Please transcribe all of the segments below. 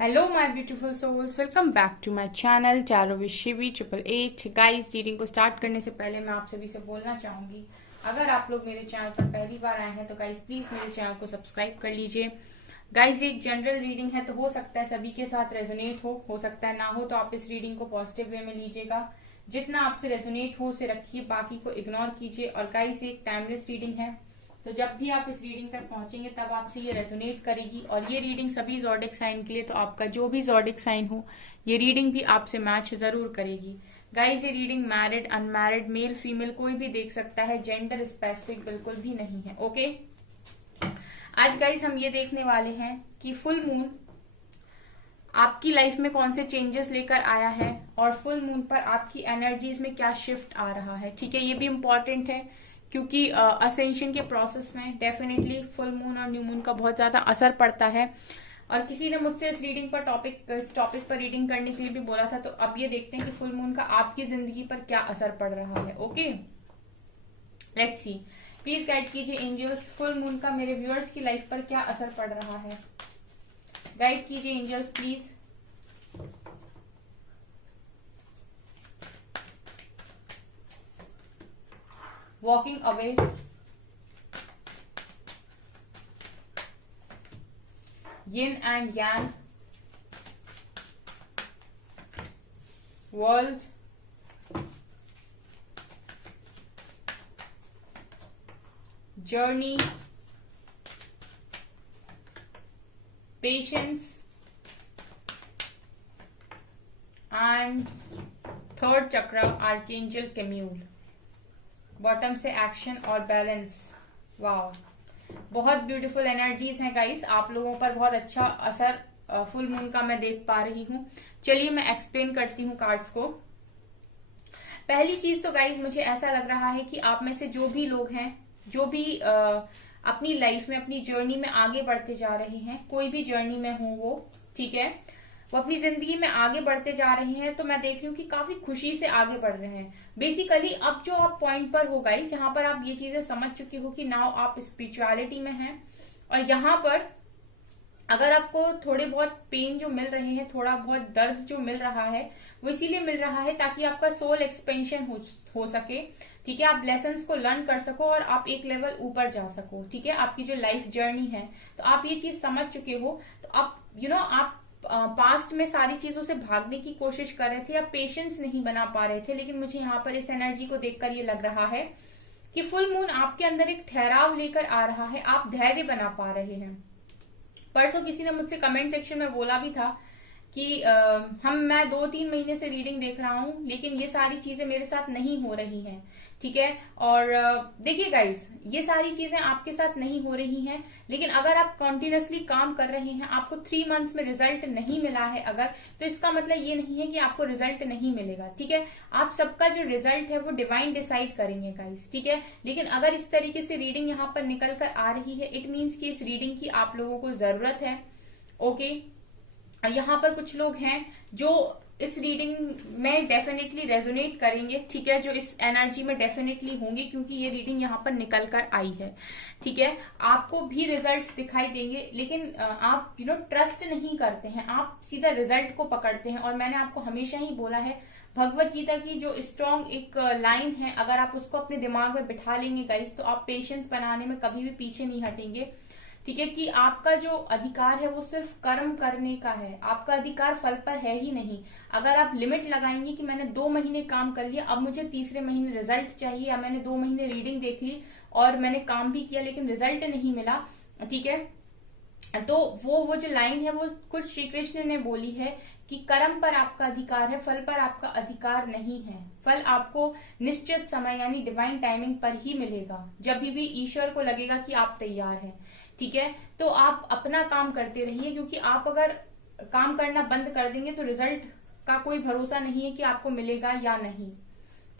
Hello my beautiful souls, welcome back to my channel tarot with Shivi 888। Guys, reading को start करने से पहले मैं आप सभी से बोलना चाहूंगी, अगर आप लोग मेरे चैनल पर पहली बार आए हैं तो गाइस प्लीज मेरे चैनल को सब्सक्राइब कर लीजिए। गाइस, ये एक जनरल रीडिंग है तो हो सकता है सभी के साथ रेजोनेट हो सकता है ना हो, तो आप इस रीडिंग को पॉजिटिव वे में लीजिएगा। जितना आपसे रेजोनेट हो उसे रखिए, बाकी को इग्नोर कीजिए। और गाइस, ये एक टाइमलेस रीडिंग है, तो जब भी आप इस रीडिंग तक पहुंचेंगे तब आपसे ये रेजोनेट करेगी। और ये रीडिंग सभी ज़ोडिक साइन के लिए, तो आपका जो भी ज़ोडिक साइन हो ये रीडिंग भी आपसे मैच जरूर करेगी। गाइस, ये reading married unmarried male female कोई भी देख सकता है, जेंडर स्पेसिफिक बिल्कुल भी नहीं है। ओके, आज गाइस हम ये देखने वाले हैं कि फुल मून आपकी लाइफ में कौन से चेंजेस लेकर आया है और फुल मून पर आपकी एनर्जीज में क्या शिफ्ट आ रहा है। ठीक है, ये भी इम्पोर्टेंट है क्योंकि असेंशन के प्रोसेस में डेफिनेटली फुल मून और न्यू मून का बहुत ज्यादा असर पड़ता है। और किसी ने मुझसे इस रीडिंग पर इस टॉपिक पर रीडिंग करने के लिए भी बोला था, तो अब ये देखते हैं कि फुल मून का आपकी जिंदगी पर क्या असर पड़ रहा है। Okay, let's see. Please guide कीजिए एंजल्स, फुल मून का मेरे व्यूअर्स की लाइफ पर क्या असर पड़ रहा है। गाइड कीजिए angels please. Walking away, yin and yang, world, journey, patience and third chakra archangel Camael. Bottom से एक्शन और बैलेंस। वाओ, बहुत ब्यूटीफुल एनर्जीज हैं गाइस, आप लोगों पर बहुत अच्छा असर फुल मून का मैं देख पा रही हूँ। चलिए मैं एक्सप्लेन करती हूँ कार्ड्स को। पहली चीज तो गाइस मुझे ऐसा लग रहा है कि आप में से जो भी लोग हैं, जो भी अपनी लाइफ में अपनी जर्नी में आगे बढ़ते जा रहे हैं, कोई भी जर्नी में हो वो, ठीक है, वो अपनी जिंदगी में आगे बढ़ते जा रहे हैं, तो मैं देख रही हूँ कि काफी खुशी से आगे बढ़ रहे हैं। बेसिकली अब जो आप पॉइंट पर हो गाइस, यहाँ पर आप ये चीजें समझ चुके हो कि नाउ आप स्पिरिचुअलिटी में हैं। और यहाँ पर अगर आपको थोड़े बहुत पेन जो मिल रहे हैं, थोड़ा बहुत दर्द जो मिल रहा है, वो इसीलिए मिल रहा है ताकि आपका सोल एक्सपेंशन हो सके। ठीक है, आप लेसन्स को लर्न कर सको और आप एक लेवल ऊपर जा सको। ठीक है, आपकी जो लाइफ जर्नी है, तो आप ये चीज समझ चुके हो, तो आप आप पास्ट में सारी चीजों से भागने की कोशिश कर रहे थे या पेशेंस नहीं बना पा रहे थे, लेकिन मुझे यहाँ पर इस एनर्जी को देखकर ये लग रहा है कि फुल मून आपके अंदर एक ठहराव लेकर आ रहा है, आप धैर्य बना पा रहे हैं। परसों किसी ने मुझसे कमेंट सेक्शन में बोला भी था कि मैं 2-3 महीने से रीडिंग देख रहा हूँ लेकिन ये सारी चीजें मेरे साथ नहीं हो रही हैं। ठीक है, और देखिए गाइस, ये सारी चीजें आपके साथ नहीं हो रही हैं, लेकिन अगर आप कंटिन्यूअसली काम कर रहे हैं, आपको 3 मंथ्स में रिजल्ट नहीं मिला है अगर, तो इसका मतलब ये नहीं है कि आपको रिजल्ट नहीं मिलेगा। ठीक है, आप सबका जो रिजल्ट है वो डिवाइन डिसाइड करेंगे गाइस। ठीक है, लेकिन अगर इस तरीके से रीडिंग यहाँ पर निकल कर आ रही है, इट मीन्स कि इस रीडिंग की आप लोगों को जरूरत है। ओके, यहाँ पर कुछ लोग हैं जो इस रीडिंग में डेफिनेटली रेजोनेट करेंगे। ठीक है, जो इस एनर्जी में डेफिनेटली होंगे क्योंकि ये रीडिंग यहाँ पर निकल कर आई है। ठीक है, आपको भी रिजल्ट्स दिखाई देंगे, लेकिन आप ट्रस्ट नहीं करते हैं, आप सीधा रिजल्ट को पकड़ते हैं। और मैंने आपको हमेशा ही बोला है, भगवत गीता की जो स्ट्रॉन्ग एक लाइन है, अगर आप उसको अपने दिमाग में बिठा लेंगे गाइस, तो आप पेशेंस बनाने में कभी भी पीछे नहीं हटेंगे। ठीक है, कि आपका जो अधिकार है वो सिर्फ कर्म करने का है, आपका अधिकार फल पर है ही नहीं। अगर आप लिमिट लगाएंगे कि मैंने 2 महीने काम कर लिया, अब मुझे तीसरे महीने रिजल्ट चाहिए, या मैंने 2 महीने रीडिंग देख ली और मैंने काम भी किया लेकिन रिजल्ट नहीं मिला, ठीक है, तो वो जो लाइन है वो खुद श्री कृष्ण ने बोली है कि कर्म पर आपका अधिकार है, फल पर आपका अधिकार नहीं है। फल आपको निश्चित समय यानी डिवाइन टाइमिंग पर ही मिलेगा, जब भी ईश्वर को लगेगा कि आप तैयार हैं। ठीक है, तो आप अपना काम करते रहिए, क्योंकि आप अगर काम करना बंद कर देंगे तो रिजल्ट का कोई भरोसा नहीं है कि आपको मिलेगा या नहीं।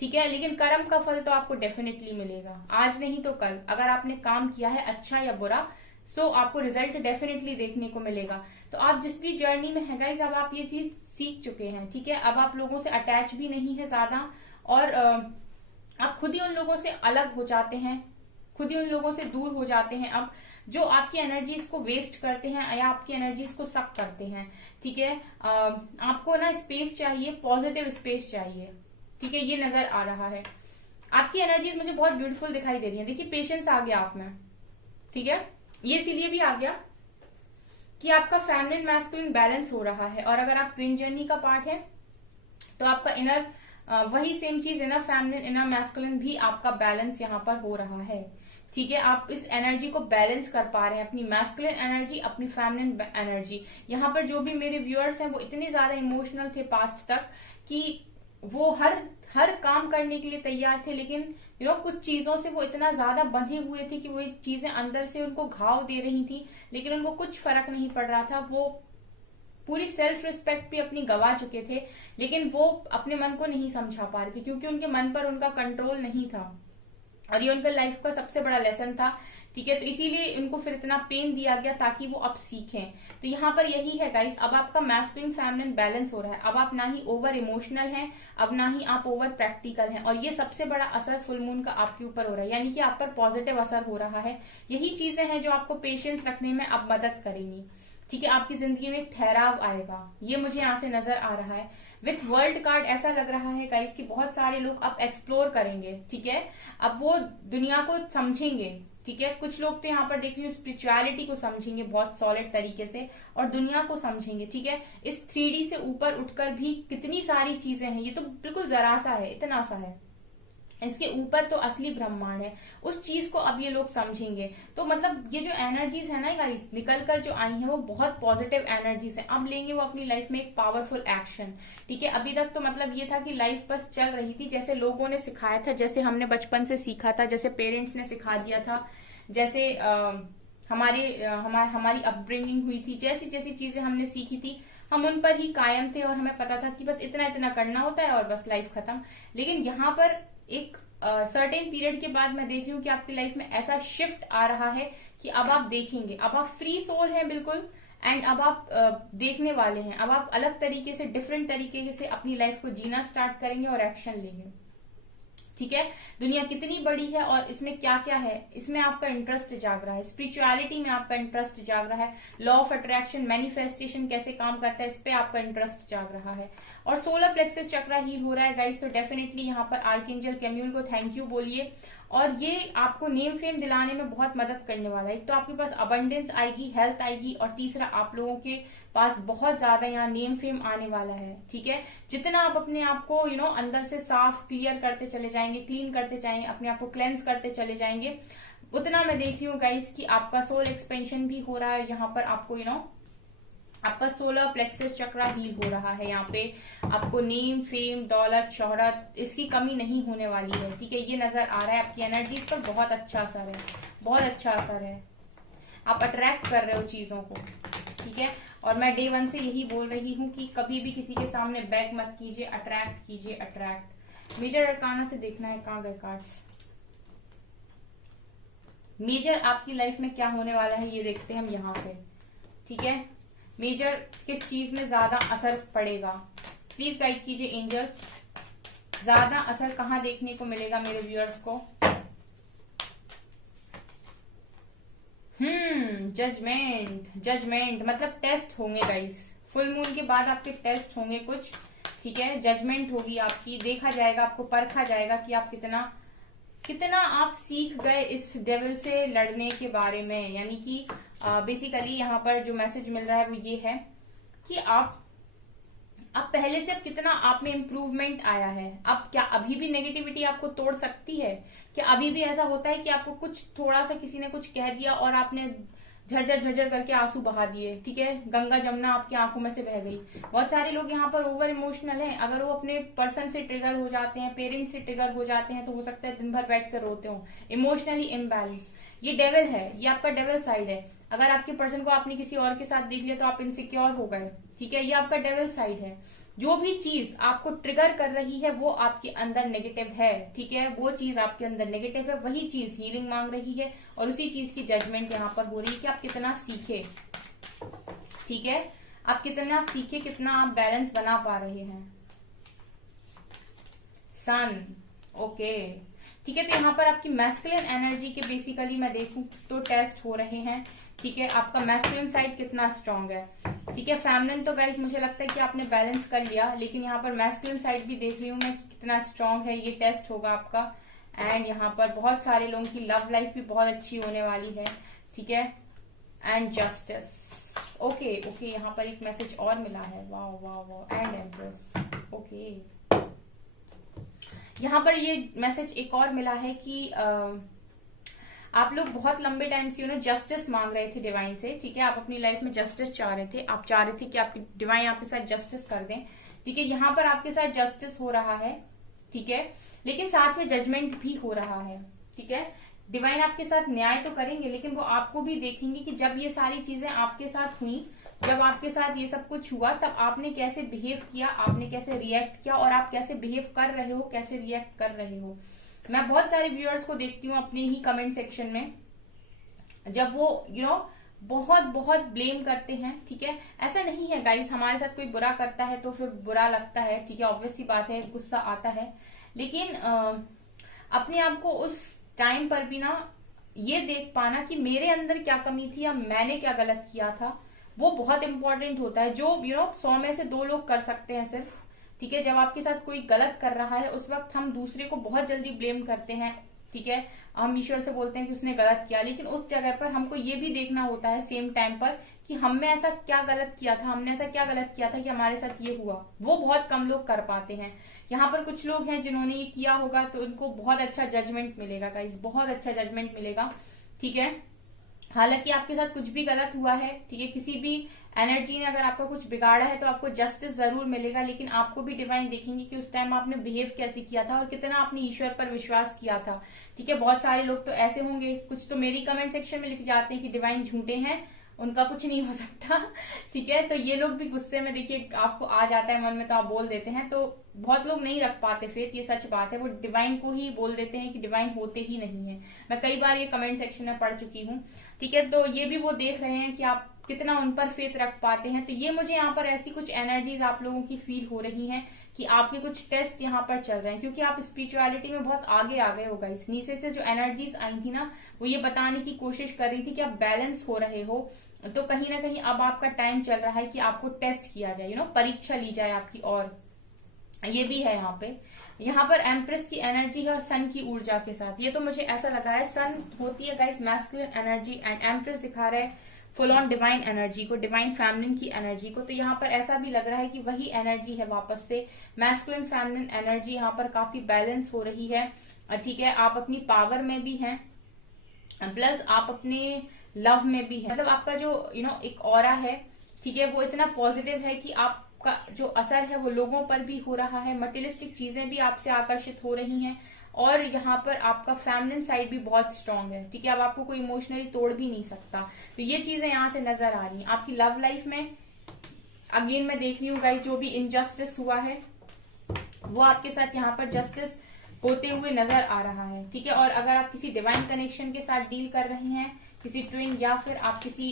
ठीक है, लेकिन कर्म का फल तो आपको डेफिनेटली मिलेगा, आज नहीं तो कल। अगर आपने काम किया है अच्छा या बुरा, सो आपको रिजल्ट डेफिनेटली देखने को मिलेगा। तो आप जिस भी जर्नी में है गाइज, अब आप ये चीज सीख चुके हैं। ठीक है, अब आप लोगों से अटैच भी नहीं है ज्यादा, और आप खुद ही उन लोगों से अलग हो जाते हैं, खुद ही उन लोगों से दूर हो जाते हैं अब। जो आपकी एनर्जीज को वेस्ट करते हैं या आपकी एनर्जीज को सक करते हैं। ठीक है, आपको ना स्पेस चाहिए, पॉजिटिव स्पेस चाहिए। ठीक है, ये नजर आ रहा है। आपकी एनर्जीज मुझे बहुत ब्यूटीफुल दिखाई दे रही है। देखिए पेशेंस आ गया आप में। ठीक है, ये इसीलिए भी आ गया कि आपका फेमिनिन मैस्कुलिन बैलेंस हो रहा है। और अगर आप ट्विन जर्नी का पार्ट है तो आपका इनर वही सेम चीज इनर फेमिनिन इनर मैस्कुलिन भी आपका बैलेंस यहाँ पर हो रहा है। ठीक है, आप इस एनर्जी को बैलेंस कर पा रहे हैं, अपनी मैस्कुलिन एनर्जी, अपनी फेमिनिन एनर्जी। यहाँ पर जो भी मेरे व्यूअर्स हैं वो इतने ज्यादा इमोशनल थे पास्ट तक कि वो हर काम करने के लिए तैयार थे, लेकिन कुछ चीजों से वो इतना ज्यादा बंधे हुए थे कि वो चीजें अंदर से उनको घाव दे रही थी, लेकिन उनको कुछ फर्क नहीं पड़ रहा था। वो पूरी सेल्फ रिस्पेक्ट भी अपनी गवा चुके थे, लेकिन वो अपने मन को नहीं समझा पा रहे थे क्योंकि उनके मन पर उनका कंट्रोल नहीं था। और ये उनका लाइफ का सबसे बड़ा लेसन था। ठीक है, तो इसीलिए उनको फिर इतना पेन दिया गया ताकि वो अब सीखें। तो यहाँ पर यही है गाइस, अब आपका मैस्कुलिन फेमिनिन बैलेंस हो रहा है। अब आप ना ही ओवर इमोशनल हैं, अब ना ही आप ओवर प्रैक्टिकल हैं। और ये सबसे बड़ा असर फुल मून का आपके ऊपर हो रहा है, यानी कि आप पर पॉजिटिव असर हो रहा है। यही चीजें हैं जो आपको पेशेंस रखने में अब मदद करेंगी। ठीक है, आपकी जिंदगी में एक ठहराव आएगा, ये मुझे यहाँ से नजर आ रहा है। विथ वर्ल्ड कार्ड ऐसा लग रहा है गाइस कि बहुत सारे लोग अब एक्सप्लोर करेंगे। ठीक है, अब वो दुनिया को समझेंगे। ठीक है, कुछ लोग तो यहाँ पर देख रही हूँ स्पिरिचुअलिटी को समझेंगे बहुत सॉलिड तरीके से और दुनिया को समझेंगे। ठीक है, इस 3D से ऊपर उठकर भी कितनी सारी चीजें हैं, ये तो बिल्कुल जरा सा है, इतना सा है, इसके ऊपर तो असली ब्रह्मांड है। उस चीज को अब ये लोग समझेंगे। तो मतलब ये जो एनर्जीज है ना गाइस निकल कर जो आई हैं वो बहुत पॉजिटिव एनर्जीज हैं। अब लेंगे वो अपनी लाइफ में एक पावरफुल एक्शन। ठीक है, अभी तक तो मतलब ये था कि लाइफ बस चल रही थी जैसे लोगों ने सिखाया था, जैसे हमने बचपन से सीखा था, जैसे पेरेंट्स ने सिखा दिया था, जैसे हमारी अपब्रिंगिंग हुई थी, जैसी जैसी चीजें हमने सीखी थी हम उन पर ही कायम थे और हमें पता था कि बस इतना इतना करना होता है और बस लाइफ खत्म। लेकिन यहाँ पर एक सर्टेन पीरियड के बाद मैं देख रही हूँ कि आपकी लाइफ में ऐसा शिफ्ट आ रहा है कि अब आप देखेंगे, अब आप फ्री सोल हैं बिल्कुल। एंड अब आप देखने वाले हैं, अब आप अलग तरीके से डिफरेंट तरीके से अपनी लाइफ को जीना स्टार्ट करेंगे और एक्शन लेंगे। ठीक है, दुनिया कितनी बड़ी है और इसमें क्या क्या है, इसमें आपका इंटरेस्ट जाग रहा है, स्पिरिचुअलिटी में आपका इंटरेस्ट जाग रहा है, लॉ ऑफ अट्रैक्शन मैनिफेस्टेशन कैसे काम करता है इस पे आपका इंटरेस्ट जाग रहा है, और सोलर प्लेक्सस चक्रा हील हो रहा है गाइस। तो डेफिनेटली यहाँ पर आर्कएंजल कैम्यूल को थैंक यू बोलिए, और ये आपको नेम फेम दिलाने में बहुत मदद करने वाला है। एक तो आपके पास अबंडेंस आएगी, हेल्थ आएगी, और तीसरा आप लोगों के पास बहुत ज्यादा यहाँ नेम फेम आने वाला है। ठीक है, जितना आप अपने आप को अंदर से साफ क्लियर करते चले जाएंगे, क्लीन करते जाएंगे, अपने आप को क्लेंस करते चले जाएंगे, उतना मैं देख रही हूँ गाइस कि आपका सोल एक्सपेंशन भी हो रहा है। यहाँ पर आपको आपका सोलर प्लेक्सस चक्रा हील हो रहा है। यहाँ पे आपको नेम फेम दौलत शोहरत इसकी कमी नहीं होने वाली है। ठीक है, ये नजर आ रहा है, आपकी एनर्जीज पर बहुत अच्छा असर है, बहुत अच्छा असर है, आप अट्रैक्ट कर रहे हो चीजों को। ठीक है, और मैं डे 1 से यही बोल रही हूँ कि कभी भी किसी के सामने बैक मत कीजिए, अट्रैक्ट कीजिए, अट्रैक्ट। मेजर अरकाना से देखना है कहाँ गए कार्ड्स। मेजर आपकी लाइफ में क्या होने वाला है ये देखते हैं हम यहाँ से। ठीक है, मेजर किस चीज में ज्यादा असर पड़ेगा, प्लीज गाइड कीजिए एंजल। ज्यादा असर कहाँ देखने को मिलेगा मेरे व्यूअर्स को। जजमेंट, जजमेंट मतलब टेस्ट होंगे गाइस, फुल मून के बाद आपके टेस्ट होंगे कुछ। ठीक है, जजमेंट होगी आपकी, देखा जाएगा, आपको परखा जाएगा कि आप कितना आप सीख गए इस डेविल से लड़ने के बारे में। यानी कि बेसिकली यहाँ पर जो मैसेज मिल रहा है वो ये है कि आप पहले से अब कितना आप में इम्प्रूवमेंट आया है। अब क्या अभी भी नेगेटिविटी आपको तोड़ सकती है? क्या अभी भी ऐसा होता है कि आपको कुछ थोड़ा सा किसी ने कुछ कह दिया और आपने झरझर झरझर करके आंसू बहा दिए? ठीक है, गंगा जमुना आपकी आंखों में से बह गई। बहुत सारे लोग यहाँ पर ओवर इमोशनल हैं। अगर वो अपने पर्सन से ट्रिगर हो जाते हैं, पेरेंट्स से ट्रिगर हो जाते हैं, तो हो सकता है दिन भर बैठ कर रोते हो, इमोशनली इम्बैलेंस्ड। ये डेविल है, ये आपका डेविल साइड है। अगर आपके पर्सन को आपने किसी और के साथ देख लिया तो आप इनसिक्योर हो गए। ठीक है, ये आपका डेविल साइड है। जो भी चीज आपको ट्रिगर कर रही है वो आपके अंदर नेगेटिव है। ठीक है, वो चीज आपके अंदर नेगेटिव है, वही चीज हीलिंग मांग रही है, और उसी चीज की जजमेंट यहाँ पर हो रही है कि आप कितना सीखे। ठीक है, आप कितना सीखे, कितना आप बैलेंस बना पा रहे हैं। सन, ओके, ठीक है। तो यहाँ पर आपकी मैस्कुलिन एनर्जी के बेसिकली मैं देखूं तो टेस्ट हो रहे हैं। ठीक है, आपका मैस्कुलिन साइड कितना स्ट्रांग है। ठीक है, फेमिनिन तो गाइस मुझे लगता है कि आपने बैलेंस कर लिया, लेकिन यहाँ पर मैस्कुलिन साइड भी देख रही हूँ मैं कितना स्ट्रांग है, ये टेस्ट होगा आपका। एंड यहाँ पर बहुत सारे लोगों की लव लाइफ भी बहुत अच्छी होने वाली है। ठीक है, एंड जस्टिस। ओके ओके, यहाँ पर एक मैसेज और मिला है, वाह वाह वाह, एंड एम्प्रेस। ओके, यहाँ पर ये मैसेज एक और मिला है कि आप लोग बहुत लंबे टाइम से जस्टिस मांग रहे थे डिवाइन से। ठीक है, आप अपनी लाइफ में जस्टिस चाह रहे थे, आप चाह रहे थे कि आपकी डिवाइन आपके साथ जस्टिस कर दें। ठीक है, यहाँ पर आपके साथ जस्टिस हो रहा है। ठीक है, लेकिन साथ में जजमेंट भी हो रहा है। ठीक है, डिवाइन आपके साथ न्याय तो करेंगे, लेकिन वो आपको भी देखेंगे कि जब ये सारी चीजें आपके साथ हुई, जब आपके साथ ये सब कुछ हुआ, तब आपने कैसे बिहेव किया, आपने कैसे रिएक्ट किया, और आप कैसे बिहेव कर रहे हो, कैसे रिएक्ट कर रहे हो। मैं बहुत सारे व्यूअर्स को देखती हूँ अपने ही कमेंट सेक्शन में, जब वो बहुत बहुत ब्लेम करते हैं। ठीक है, ऐसा नहीं है गाइस, हमारे साथ कोई बुरा करता है तो फिर बुरा लगता है। ठीक है, ऑब्वियस सी बात है, गुस्सा आता है, लेकिन अपने आप को उस टाइम पर भी ये देख पाना कि मेरे अंदर क्या कमी थी या मैंने क्या गलत किया था, वो बहुत इंपॉर्टेंट होता है। जो 100 में से 2 लोग कर सकते हैं सिर्फ। ठीक है, जब आपके साथ कोई गलत कर रहा है उस वक्त हम दूसरे को बहुत जल्दी ब्लेम करते हैं। ठीक है, हम ईश्वर से बोलते हैं कि उसने गलत किया, लेकिन उस जगह पर हमको ये भी देखना होता है सेम टाइम पर कि हमने ऐसा क्या गलत किया था, हमने ऐसा क्या गलत किया था कि हमारे साथ ये हुआ। वो बहुत कम लोग कर पाते हैं। यहाँ पर कुछ लोग हैं जिन्होंने ये किया होगा, तो उनको बहुत अच्छा जजमेंट मिलेगा गाइस, बहुत अच्छा जजमेंट मिलेगा। ठीक है, हालांकि आपके साथ कुछ भी गलत हुआ है, ठीक है, किसी भी एनर्जी ने अगर आपका कुछ बिगाड़ा है तो आपको जस्टिस जरूर मिलेगा, लेकिन आपको भी डिवाइन देखेंगे कि उस टाइम आपने बिहेव कैसे किया था और कितना आपने ईश्वर पर विश्वास किया था। ठीक है, बहुत सारे लोग तो ऐसे होंगे, कुछ तो मेरी कमेंट सेक्शन में लिख जाते हैं कि डिवाइन झूठे हैं, उनका कुछ नहीं हो सकता। ठीक है, तो ये लोग भी गुस्से में, देखिए आपको आ जाता है मन में तो आप बोल देते हैं, तो बहुत लोग नहीं रख पाते फेथ, ये सच बात है। वो डिवाइन को ही बोल देते हैं कि डिवाइन होते ही नहीं है। मैं कई बार ये कमेंट सेक्शन में पढ़ चुकी हूँ। ठीक है, तो ये भी वो देख रहे हैं कि आप कितना उन पर फेथ रख पाते हैं। तो ये मुझे यहाँ पर ऐसी कुछ एनर्जीज आप लोगों की फील हो रही हैं कि आपके कुछ टेस्ट यहाँ पर चल रहे हैं, क्योंकि आप स्पिरिचुअलिटी में बहुत आगे आ गए हो गाइस। नीचे से जो एनर्जीज आई थी वो ये बताने की कोशिश कर रही थी कि आप बैलेंस हो रहे हो। तो कहीं ना कहीं अब आपका टाइम चल रहा है कि आपको टेस्ट किया जाए, परीक्षा ली जाए आपकी। और ये भी है यहाँ पर एम्प्रेस की एनर्जी है सन की ऊर्जा के साथ। ये तो मुझे ऐसा लगा है, सन होती है guys masculine energy, and empress दिखा रहा है फुल ऑन डिवाइन एनर्जी को, डिवाइन फेमिनिन की एनर्जी को। तो यहाँ पर ऐसा भी लग रहा है कि वही एनर्जी है वापस से, मैस्कुलिन फेमिनिन एनर्जी यहाँ पर काफी बैलेंस हो रही है। ठीक है, आप अपनी पावर में भी हैं, प्लस आप अपने लव में भी है। मतलब आपका जो एक ऑरा है, ठीक है, वो इतना पॉजिटिव है कि आपका जो असर है वो लोगों पर भी हो रहा है। मटेरियलिस्टिक चीजें भी आपसे आकर्षित हो रही हैं, और यहाँ पर आपका फेमिनिन साइड भी बहुत स्ट्रांग है। ठीक है, अब आपको कोई इमोशनली तोड़ भी नहीं सकता। तो ये चीजें यहाँ से नजर आ रही हैं आपकी लव लाइफ में। अगेन मैं देख रही हूँ गाइस, जो भी इनजस्टिस हुआ है वो आपके साथ यहाँ पर जस्टिस होते हुए नजर आ रहा है। ठीक है, और अगर आप किसी डिवाइन कनेक्शन के साथ डील कर रहे हैं, किसी ट्विन या फिर आप किसी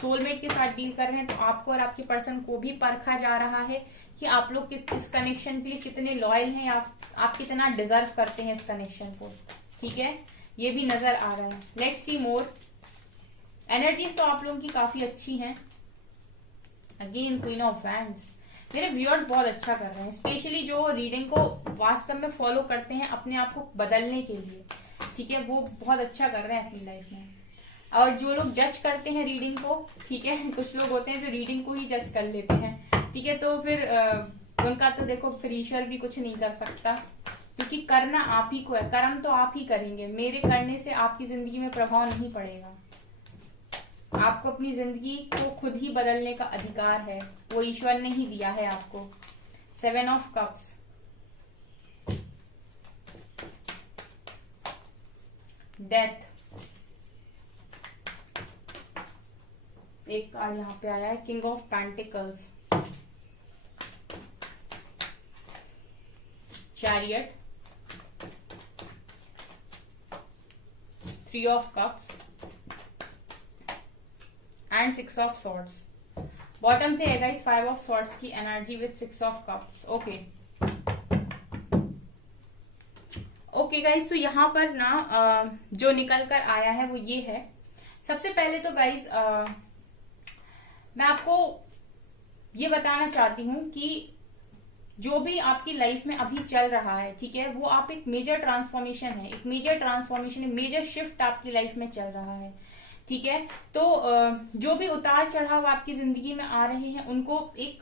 सोलमेट के साथ डील कर रहे हैं, तो आपको और आपके पर्सन को भी परखा जा रहा है कि आप लोग इस कनेक्शन के लिए कितने लॉयल हैं, या आप कितना डिजर्व करते हैं इस कनेक्शन को। ठीक है, ये भी नजर आ रहा है। Let's see more energies. तो आप लोगों की काफी अच्छी हैं। अगेन क्वीन ऑफ वैंड्स, मेरे व्यूअर्स बहुत अच्छा कर रहे हैं, स्पेशली जो रीडिंग को वास्तव में फॉलो करते हैं अपने आप को बदलने के लिए। ठीक है, वो बहुत अच्छा कर रहे हैं अपनी लाइफ में। और जो लोग जज करते हैं रीडिंग को, ठीक है, कुछ लोग होते हैं जो रीडिंग को ही जज कर लेते हैं। ठीक है, तो फिर उनका तो देखो फिर ईश्वर भी कुछ नहीं कर सकता, क्योंकि करना आप ही को है, कर्म तो आप ही करेंगे। मेरे करने से आपकी जिंदगी में प्रभाव नहीं पड़ेगा। आपको अपनी जिंदगी को खुद ही बदलने का अधिकार है, वो ईश्वर ने ही दिया है आपको। 7 ऑफ कप्स, डेथ, एक कार्ड यहाँ पे आया है king of pentacles, chariot, 3 of cups and 6 of swords. Bottom से है गाइस 5 ऑफ सॉर्ड्स की energy with 6 of cups. Okay, okay guys, तो यहाँ पर ना जो निकल कर आया है वो ये है। सबसे पहले तो गाइज मैं आपको ये बताना चाहती हूँ कि जो भी आपकी लाइफ में अभी चल रहा है, ठीक है, वो आप एक मेजर ट्रांसफॉर्मेशन है, एक मेजर ट्रांसफॉर्मेशन, मेजर शिफ्ट आपकी लाइफ में चल रहा है, ठीक है। तो जो भी उतार चढ़ाव आपकी जिंदगी में आ रहे हैं उनको एक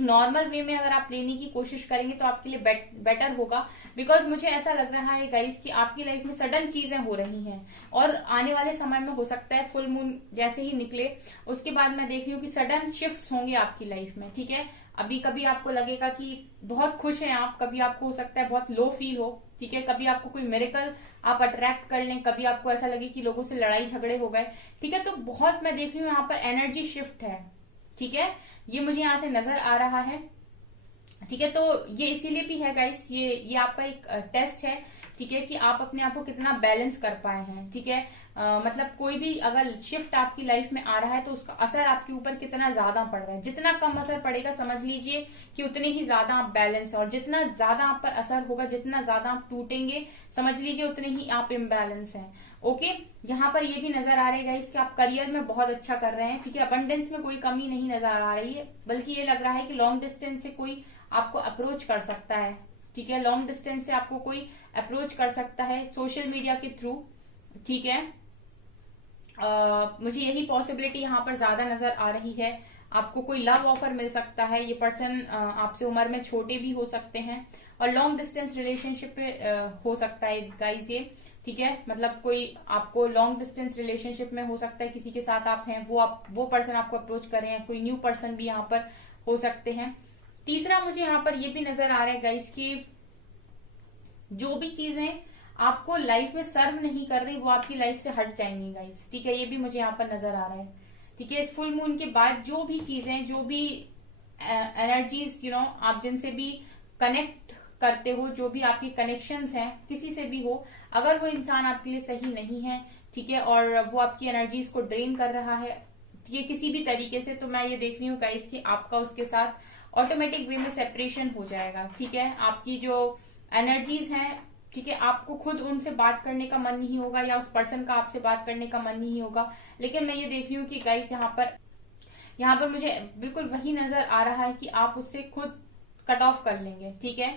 नॉर्मल वे में अगर आप लेने की कोशिश करेंगे तो आपके लिए बेटर होगा। बिकॉज मुझे ऐसा लग रहा है गाइस कि आपकी लाइफ में सडन चीजें हो रही हैं और आने वाले समय में हो सकता है फुल मून जैसे ही निकले उसके बाद मैं देख रही हूँ कि सडन शिफ्ट्स होंगे आपकी लाइफ में, ठीक है। अभी कभी आपको लगेगा कि बहुत खुश हैं आप, कभी आपको हो सकता है बहुत लो फील हो, ठीक है, कभी आपको कोई मिरेकल आप अट्रैक्ट कर लें, कभी आपको ऐसा लगे कि लोगों से लड़ाई झगड़े हो गए, ठीक है। तो बहुत मैं देख रही हूँ यहाँ पर एनर्जी शिफ्ट है, ठीक है, ये मुझे यहाँ से नजर आ रहा है, ठीक है। तो ये इसीलिए भी है गाइस, ये आपका एक टेस्ट है, ठीक है, कि आप अपने आप को कितना बैलेंस कर पाए हैं, ठीक है। मतलब कोई भी अगर शिफ्ट आपकी लाइफ में आ रहा है तो उसका असर आपके ऊपर कितना ज्यादा पड़ रहा है। जितना कम असर पड़ेगा समझ लीजिए कि उतने ही ज्यादा आप बैलेंस, और जितना ज्यादा आप पर असर होगा, जितना ज्यादा आप टूटेंगे, समझ लीजिए उतने ही आप इम्बैलेंस हैं। ओके, यहाँ पर ये भी नजर आ रहा है कि आप करियर में बहुत अच्छा कर रहे हैं, ठीक है, अबंडेंस में कोई कमी नहीं नजर आ रही है, बल्कि ये लग रहा है कि लॉन्ग डिस्टेंस से कोई आपको अप्रोच कर सकता है, ठीक है, लॉन्ग डिस्टेंस से आपको कोई अप्रोच कर सकता है सोशल मीडिया के थ्रू, ठीक है। मुझे यही पॉसिबिलिटी यहाँ पर ज्यादा नजर आ रही है। आपको कोई लव ऑफर मिल सकता है, ये पर्सन आपसे उम्र में छोटे भी हो सकते हैं और लॉन्ग डिस्टेंस रिलेशनशिप पे हो सकता है गाइस ये, ठीक है। मतलब कोई आपको लॉन्ग डिस्टेंस रिलेशनशिप में हो सकता है, किसी के साथ आप हैं, वो पर्सन आपको अप्रोच कर रहे हैं, कोई न्यू पर्सन भी यहाँ पर हो सकते हैं। तीसरा मुझे यहाँ पर ये भी नजर आ रहा है गाइस कि जो भी चीजें आपको लाइफ में सर्व नहीं कर रही वो आपकी लाइफ से हट जाएंगी गाइस, ठीक है, ये भी मुझे यहाँ पर नजर आ रहा है, ठीक है। इस फुल मून के बाद जो भी चीजें, जो भी एनर्जीज आप जिनसे भी कनेक्ट करते हो, जो भी आपकी कनेक्शंस हैं किसी से भी हो, अगर वो इंसान आपके लिए सही नहीं है, ठीक है, और वो आपकी एनर्जीज को ड्रेन कर रहा है, ठीक है, किसी भी तरीके से, तो मैं ये देख रही हूँ गाइस कि आपका उसके साथ ऑटोमेटिक वे में सेपरेशन हो जाएगा, ठीक है। आपकी जो एनर्जीज हैं, ठीक है, आपको खुद उनसे बात करने का मन नहीं होगा या उस पर्सन का आपसे बात करने का मन नहीं होगा, लेकिन मैं ये देख रही हूँ कि गाइस यहाँ पर मुझे बिल्कुल वही नजर आ रहा है कि आप उससे खुद कट ऑफ कर लेंगे, ठीक है।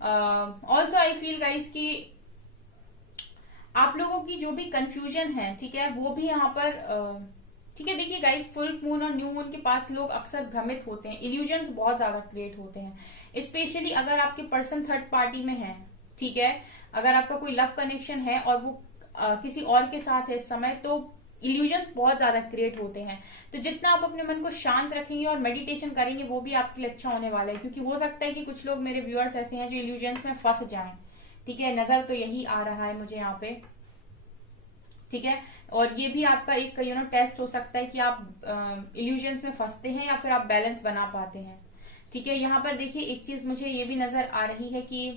ऑल्सो आई फील गाइस कि आप लोगों की जो भी कंफ्यूजन है, ठीक है, वो भी यहाँ पर ठीक है। देखिए गाइस, फुल मून और न्यू मून के पास लोग अक्सर भ्रमित होते हैं, इल्यूजन्स बहुत ज्यादा क्रिएट होते हैं, स्पेशली अगर आपके पर्सन थर्ड पार्टी में है, ठीक है। अगर आपका कोई लव कनेक्शन है और वो किसी और के साथ है इस समय, तो इल्यूजन्स बहुत ज्यादा क्रिएट होते हैं। तो जितना आप अपने मन को शांत रखेंगे और मेडिटेशन करेंगे वो भी आपके लिए अच्छा होने वाला है, क्योंकि हो सकता है कि कुछ लोग मेरे व्यूअर्स ऐसे हैं जो इल्यूजन्स में फंस जाएं, ठीक है, नजर तो यही आ रहा है मुझे यहाँ पे, ठीक है। और ये भी आपका एक टेस्ट हो सकता है कि आप इल्यूजन्स में फंसते हैं या फिर आप बैलेंस बना पाते हैं, ठीक है। यहाँ पर देखिए एक चीज मुझे ये भी नजर आ रही है कि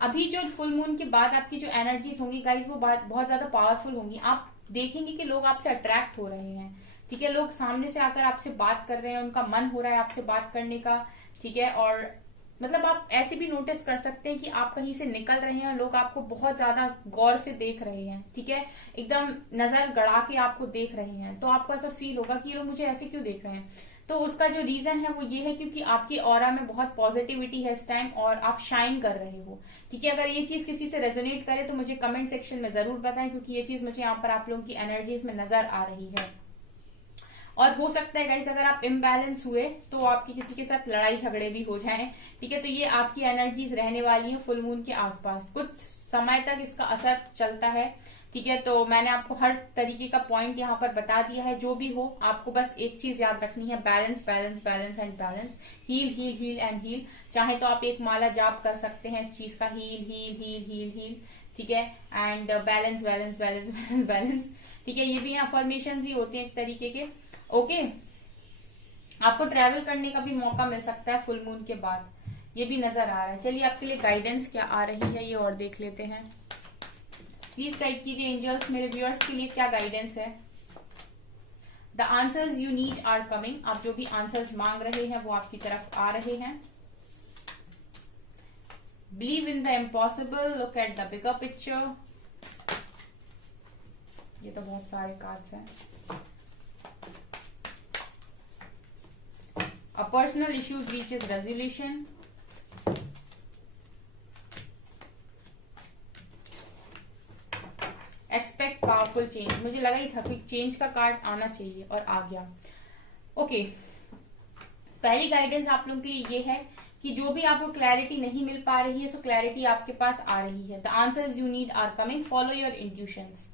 अभी जो फुल मून के बाद आपकी जो एनर्जीज होंगी गाइस वो बहुत ज्यादा पावरफुल होंगी। आप देखेंगे कि लोग आपसे अट्रैक्ट हो रहे हैं, ठीक है, लोग सामने से आकर आपसे बात कर रहे हैं, उनका मन हो रहा है आपसे बात करने का, ठीक है। और मतलब आप ऐसे भी नोटिस कर सकते हैं कि आप कहीं से निकल रहे हैं, लोग आपको बहुत ज्यादा गौर से देख रहे हैं, ठीक है, एकदम नजर गड़ा के आपको देख रहे हैं, तो आपको ऐसा फील होगा कि ये लोग मुझे ऐसे क्यों देख रहे हैं। तो उसका जो रीजन है वो ये है क्योंकि आपकी ऑरा में बहुत पॉजिटिविटी है इस टाइम और आप शाइन कर रहे हो, ठीक है। अगर ये चीज किसी से रेजोनेट करे तो मुझे कमेंट सेक्शन में जरूर बताएं, क्योंकि ये चीज मुझे यहाँ पर आप लोगों की एनर्जीज में नजर आ रही है। और हो सकता है गाइस अगर आप इम्बैलेंस हुए तो आपकी किसी के साथ लड़ाई झगड़े भी हो जाएं, ठीक है। तो ये आपकी एनर्जीज रहने वाली है फुल मून के आसपास, कुछ समय तक इसका असर चलता है, ठीक है। तो मैंने आपको हर तरीके का पॉइंट यहाँ पर बता दिया है। जो भी हो आपको बस एक चीज याद रखनी है, balance balance balance and balance, heal heal heal and heal. चाहे तो आप एक माला जाप कर सकते हैं इस चीज का, heal heal heal heal heal, ठीक है, and balance balance balance balance balance, ठीक है। ये भी अफर्मेशन ही होते हैं एक तरीके के, ओके। आपको ट्रैवल करने का भी मौका मिल सकता है फुल मून के बाद, ये भी नजर आ रहा है। चलिए आपके लिए गाइडेंस क्या आ रही है ये और देख लेते हैं। प्लीज गाइड कीजिए एंजल्स, मेरे व्यूअर्स के लिए क्या गाइडेंस है। The answers you need are coming, आप जो भी आंसर्स मांग रहे हैं वो आपकी तरफ आ रहे हैं। Believe in the impossible, look at the bigger picture. ये तो बहुत सारे कार्ड्स हैं। A personal issues reaches resolution. Expect powerful change. मुझे लगा ही था कि चेंज का कार्ड आना चाहिए और आ गया। ओके, पहली गाइडेंस आप लोगों की ये है कि जो भी आपको क्लैरिटी नहीं मिल पा रही है, सो क्लैरिटी आपके पास आ रही है। The answers you need are coming, follow your intuitions.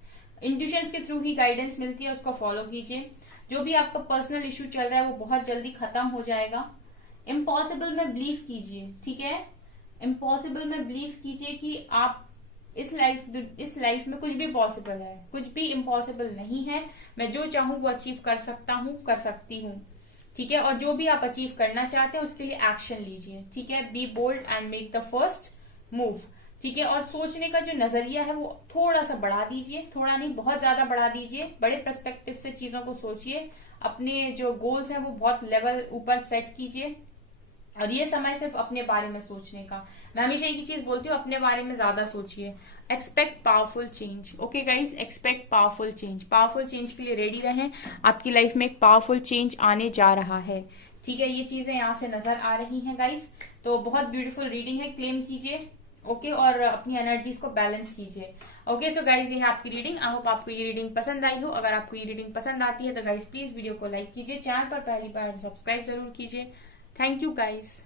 Intuitions के थ्रू ही गाइडेंस मिलती है, उसको फॉलो कीजिए। जो भी आपका पर्सनल इश्यू चल रहा है वो बहुत जल्दी खत्म हो जाएगा। इम्पॉसिबल में बिलीव कीजिए, ठीक है। इम्पॉसिबल में बिलीव कीजिए कि आप इस लाइफ में कुछ भी पॉसिबल है, कुछ भी इम्पॉसिबल नहीं है। मैं जो चाहूँ वो अचीव कर सकता हूँ, कर सकती हूँ, ठीक है। और जो भी आप अचीव करना चाहते हैं उसके लिए एक्शन लीजिए, ठीक है। Be bold and make the first move, ठीक है। और सोचने का जो नजरिया है वो थोड़ा सा बढ़ा दीजिए, थोड़ा नहीं बहुत ज्यादा बढ़ा दीजिए। बड़े पर्सपेक्टिव से चीजों को सोचिए। अपने जो गोल्स हैं वो बहुत लेवल ऊपर सेट कीजिए। और ये समय सिर्फ अपने बारे में सोचने का। मैं हमेशा एक ही चीज बोलती हूँ, अपने बारे में ज्यादा सोचिए। Expect powerful change. Okay guys, expect powerful change. Powerful change के लिए रेडी रहें। आपकी लाइफ में एक पावरफुल चेंज आने जा रहा है, ठीक है। ये चीजें यहाँ से नजर आ रही हैं गाइस। तो बहुत ब्यूटीफुल रीडिंग है, क्लेम कीजिए, ओके। और अपनी एनर्जीज को बैलेंस कीजिए। ओके सो गाइज, ये है आपकी रीडिंग। आई होप आपको ये रीडिंग पसंद आई हो। अगर आपको ये रीडिंग पसंद आती है तो गाइज प्लीज वीडियो को लाइक कीजिए, चैनल पर पहली बार सब्सक्राइब जरूर कीजिए। Thank you guys.